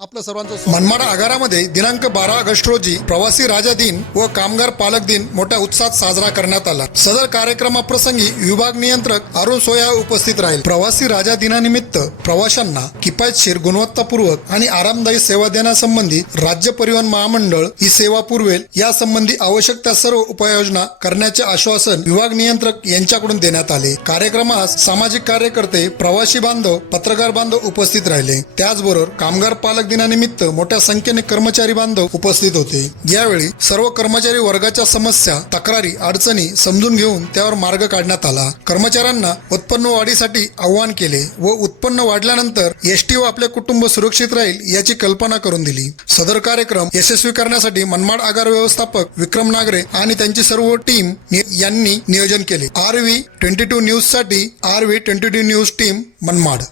आपलं सर्वांचं मनमाड आगारामध्ये दिनांक बारा ऑगस्ट रोजी प्रवासी राजा दिन व कामगार पालक दिन मोठ्या उत्साहात साजरा करण्यात आला. सदर कार्यक्रमाप्रसंगी विभाग नियंत्रक अरुण सोया उपस्थित राहील. प्रवासी राजा दिनानिमित्त प्रवाशांना किफायतशीर गुणवत्तापूर्वक आणि आरामदायी सेवा देण्यासंबंधी राज्य परिवहन महामंडळ ही सेवा पुरवेल यासंबंधी आवश्यक त्या सर्व उपाययोजना करण्याचे आश्वासन विभाग नियंत्रक यांच्याकडून देण्यात आले. कार्यक्रमास सामाजिक कार्यकर्ते प्रवासी बांधव पत्रकार बांधव उपस्थित राहिले. त्याचबरोबर कामगार पालक दिनानिमित्त मोठ्या संख्येने कर्मचारी बांधव उपस्थित होते. यावेळी सर्व कर्मचारी वर्गाच्या समस्या तक्रारी अडचणी समजून घेऊन त्यावर मार्ग काढण्यात आला. कर्मचाऱ्यांना उत्पन्न वाढीसाठी आवाहन केले व उत्पन्न वाढल्यानंतर एसटी व आपले कुटुंब सुरक्षित राहील याची कल्पना करून दिली. सदर कार्यक्रम यशस्वी करण्यासाठी मनमाड आगार व्यवस्थापक विक्रम नागरे आणि त्यांची सर्व टीम यांनी नियोजन केले. आर व्ही ट्वेंटी टू न्यूजसाठी R V twenty two news team Manmad.